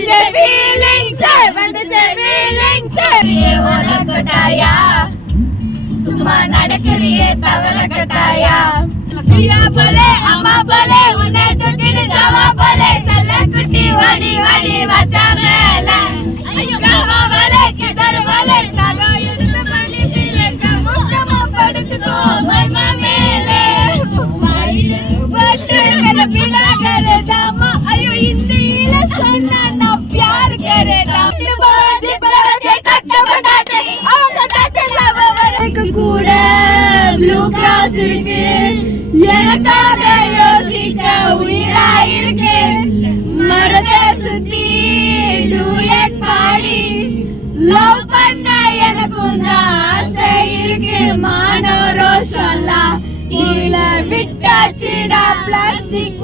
வந்துச்சே feelings வந்துச்சே feelings ஓடக்கட்டாயா சும்மா நடக்கறியே தவள கட்டாயா பியா போலே அம்மா போலே உன்னை தூக்கிட்டு ஜாவா போலே செல்ல குட்டி வாடி வாடி வாச்சா மேல ஐயோ காவா வாலே கிதர் வாலே தாகா எடுத்து பண்ணி பிளேக்க முத்தமா படுத்துக்கோ மைமா மேலே பட்டு கர பிடா करे दामा ஐயோ இந்தியில சொன்னா நான் प्यार करे दामा बाजे बराजे கட்ட படாட்டே அவங்க கட்டல வரக்கு கூட ப்ளூ கிராஸ் இருக்கு எனக்காக யோசிக்க உயிரா இருக்கு மரத்தை சுத்தி டூயட் பாடி லவ் பண்ண எனக்கும் ஆசை இருக்கு மானோ ரோஷம்லாம் கீழே விட்டாச்சுடா பிளாஸ்டிக்